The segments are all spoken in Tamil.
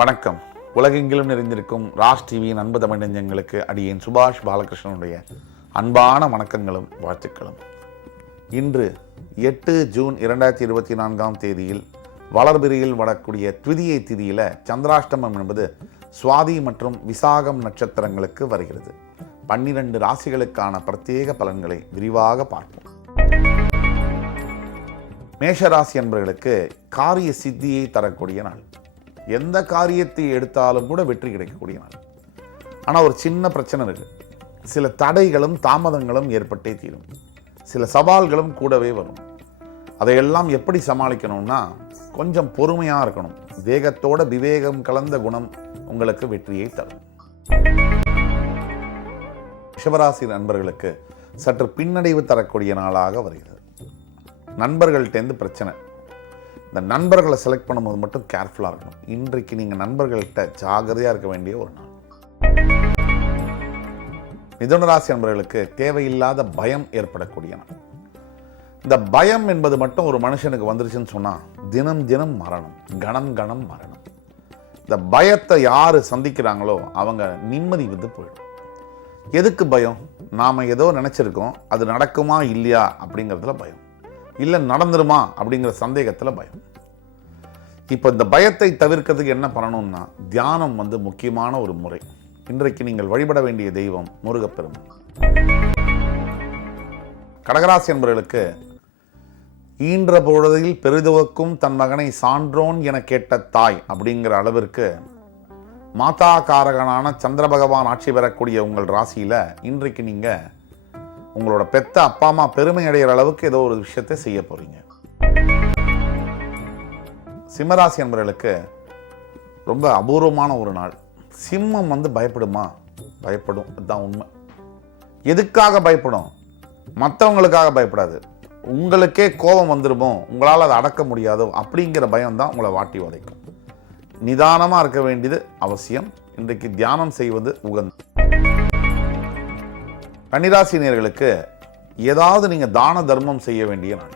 வணக்கம். உலகெங்கிலும் நிறைந்திருக்கும் ராஜ் டிவியின் அன்பு தமிழ் நெஞ்சங்களுக்கு அடியேன் சுபாஷ் பாலகிருஷ்ணனுடைய அன்பான வணக்கங்களும் வாழ்த்துக்களும். இன்று 8 ஜூன் 2024 தேதியில் வளர்பிறையில் வரக்கூடிய த்விதியை திதியில் சந்திராஷ்டமம் என்பது சுவாதி மற்றும் விசாகம் நட்சத்திரங்களுக்கு வருகிறது. 12 ராசிகளுக்கான பிரத்யேக பலன்களை விரிவாக பார்ப்போம். மேஷராசி என்பவர்களுக்கு காரிய சித்தியை தரக்கூடிய நாள். எந்த காரியத்தை எடுத்தாலும் கூட வெற்றி கிடைக்கக்கூடிய நாள். ஆனால் ஒரு சின்ன பிரச்சனை இருக்கு. சில தடைகளும் தாமதங்களும் ஏற்பட்டே தீரும். சில சவால்களும் கூடவே வரும். அதையெல்லாம் எப்படி சமாளிக்கணும்னா கொஞ்சம் பொறுமையாக இருக்கணும். வேகத்தோட விவேகம் கலந்த குணம் உங்களுக்கு வெற்றியை தரும். ரிஷபராசி நண்பர்களுக்கு சற்று பின்னடைவு தரக்கூடிய நாளாக வருகிறது. நண்பர்கள்டேருந்து பிரச்சனை. இந்த நண்பர்களை செலக்ட் பண்ணும்போது மட்டும் கேர்ஃபுல்லாக இருக்கணும். இன்றைக்கு நீங்கள் நண்பர்கள்ட்ட ஜாகிரதையாக இருக்க வேண்டிய ஒரு நாள். மிதுன ராசி நண்பர்களுக்கு தேவையில்லாத பயம் ஏற்படக்கூடிய நாள். இந்த பயம் என்பது மட்டும் ஒரு மனுஷனுக்கு வந்துருச்சுன்னு சொன்னால் தினம் தினம் மரணம், கணம் கணம் மரணம். இந்த பயத்தை யார் சந்திக்கிறாங்களோ அவங்க நிம்மதி வந்து போயிடும். எதுக்கு பயம்? நாம் ஏதோ நினச்சிருக்கோம், அது நடக்குமா இல்லையா அப்படிங்கிறதுல பயம், இல்லை நடந்துருமா அப்படிங்கிற சந்தேகத்தில் பயம். இப்போ இந்த பயத்தை தவிர்க்கிறதுக்கு என்ன பண்ணணும்னா தியானம் வந்து முக்கியமான ஒரு முறை. இன்றைக்கு நீங்கள் வழிபட வேண்டிய தெய்வம் முருகப்பெருமான். கடகராசி என்பவர்களுக்கு ஈன்ற பொழுதில் பெரிதுவக்கும் தன் மகனை சான்றோன் என கேட்ட தாய் அப்படிங்கிற அளவிற்கு மாதா காரகனான சந்திர பகவான் ஆட்சி பெறக்கூடிய உங்கள் ராசியில் இன்றைக்கு நீங்கள் உங்களோட பெத்த அப்பா அம்மா பெருமை அடைகிற அளவுக்கு ஏதோ ஒரு விஷயத்தை செய்ய போறீங்க. சிம்மராசி என்பவர்களுக்கு ரொம்ப அபூர்வமான ஒரு நாள். சிம்மம் வந்து பயப்படுமா? பயப்படும். அதுதான் உண்மை. எதுக்காக பயப்படும்? மற்றவங்களுக்காக பயப்படாது. உங்களுக்கே கோபம் வந்துருமோ, உங்களால் அதை அடக்க முடியாதோ அப்படிங்கிற பயம் தான் உங்களை வாட்டி வதைக்கும். நிதானமாக இருக்க வேண்டியது அவசியம். இன்றைக்கு தியானம் செய்வது உகந்தது. கன்னிராசினியர்களுக்கு ஏதாவது நீங்கள் தான தர்மம் செய்ய வேண்டிய நாள்.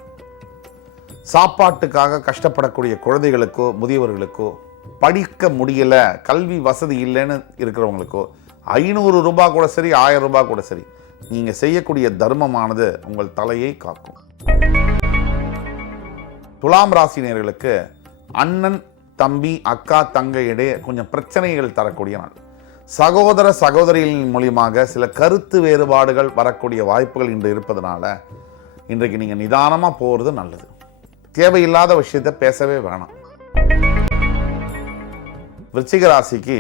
சாப்பாட்டுக்காக கஷ்டப்படக்கூடிய குழந்தைகளுக்கோ முதியவர்களுக்கோ, படிக்க முடியல, கல்வி வசதி இல்லைன்னு இருக்கிறவங்களுக்கோ 500 ரூபாய் கூட சரி, 1000 ரூபாய் கூட சரி, நீங்கள் செய்யக்கூடிய தர்மமானது உங்கள் தலையை காக்கும். துலாம் ராசினியர்களுக்கு அண்ணன் தம்பி அக்கா தங்கை இடையே கொஞ்சம் பிரச்சனைகள் தரக்கூடிய நாள். சகோதர சகோதரிகளின் மூலியமாக சில கருத்து வேறுபாடுகள் வரக்கூடிய வாய்ப்புகள் இன்று இருப்பதனால இன்றைக்கு நீங்கள் நிதானமாக போகிறது நல்லது. தேவையில்லாத விஷயத்தை பேசவே வேணாம். விருச்சிக ராசிக்கு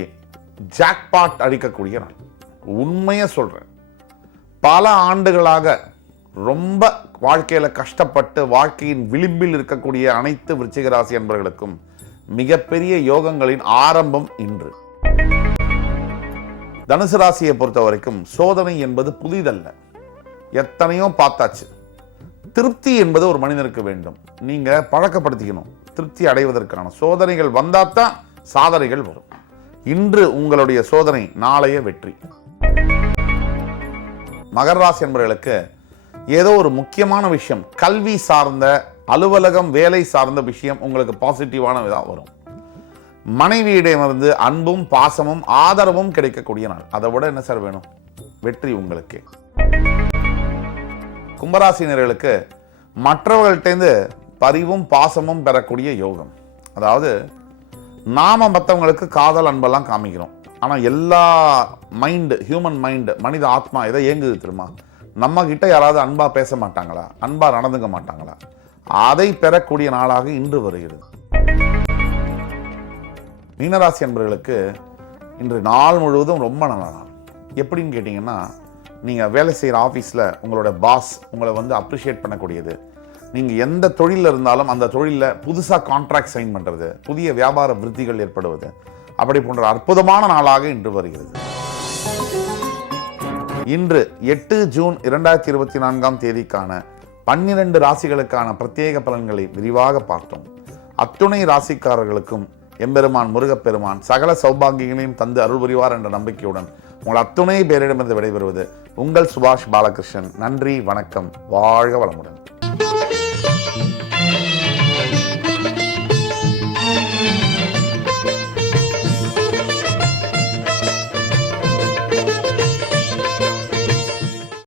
ஜாக்பாட் அடிக்கக்கூடிய நாள். உண்மையை சொல்கிறேன், பல ஆண்டுகளாக ரொம்ப வாழ்க்கையில் கஷ்டப்பட்டு வாழ்க்கையின் விளிம்பில் இருக்கக்கூடிய அனைத்து விருச்சிக ராசி என்பவர்களுக்கும் மிகப்பெரிய யோகங்களின் ஆரம்பம் இன்று. தனுசு ராசியை பொறுத்த வரைக்கும் சோதனை என்பது புதிதல்ல. எத்தனையோ பார்த்தாச்சு. திருப்தி என்பது ஒரு மனிதனுக்கு வேண்டும். நீங்க பழக்கப்படுத்திக்கணும். திருப்தி அடைவதற்கான சோதனைகள் வந்தாத்தான் சாதனைகள் வரும். இன்று உங்களுடைய சோதனை, நாளைய வெற்றி. மகர ராசி என்பவர்களுக்கு ஏதோ ஒரு முக்கியமான விஷயம், கல்வி சார்ந்த, அலுவலகம், வேலை சார்ந்த விஷயம் உங்களுக்கு பாசிட்டிவான இதாக வரும். மனைவியிடமிருந்து அன்பும் பாசமும் ஆதரவும் கிடைக்கக்கூடிய நாள். அதை விட என்ன சார் வேணும்? வெற்றி உங்களுக்கு. கும்பராசினியர்களுக்கு மற்றவர்கள்டேந்து பரிவும் பாசமும் பெறக்கூடிய யோகம். அதாவது நாம மற்றவங்களுக்கு காதல் அன்பெல்லாம் காமிக்கிறோம், ஆனால் எல்லா மைண்டு, ஹியூமன் மைண்டு, மனித ஆத்மா எதை இயங்குது தெரியுமா? நம்ம கிட்ட யாராவது அன்பா பேச மாட்டாங்களா, அன்பா நடந்துக்க மாட்டாங்களா? அதை பெறக்கூடிய நாளாக இன்று வருகிறது. மீனராசி என்பவர்களுக்கு இன்று நாள் முழுவதும் ரொம்ப நல்ல நாள். எப்படின்னு கேட்டிங்கன்னா, நீங்கள் வேலை செய்கிற ஆஃபீஸில் உங்களோட பாஸ் உங்களை வந்து அப்ரிஷியேட் பண்ணக்கூடியது. நீங்கள் எந்த தொழிலில் இருந்தாலும் அந்த தொழிலில் புதுசாக கான்ட்ராக்ட் சைன் பண்ணுறது, புதிய வியாபார விருத்திகள் ஏற்படுவது, அப்படி போன்ற அற்புதமான நாளாக இன்று வருகிறது. இன்று 8 ஜூன் 2024 தேதிக்கான 12 ராசிகளுக்கான பிரத்யேக பலன்களை விரிவாக பார்த்தோம். அத்துணை ராசிக்காரர்களுக்கும் எம்பெருமான் முருகப்பெருமான் சகல சௌபாகியங்களையும் தந்து அருள் புரிவார் என்ற நம்பிக்கையுடன் உங்கள் அத்துணை பேரிடமிருந்து விடைபெறுவது உங்கள் சுபாஷ் பாலகிருஷ்ணன். நன்றி, வணக்கம், வாழ்க வளமுடன்.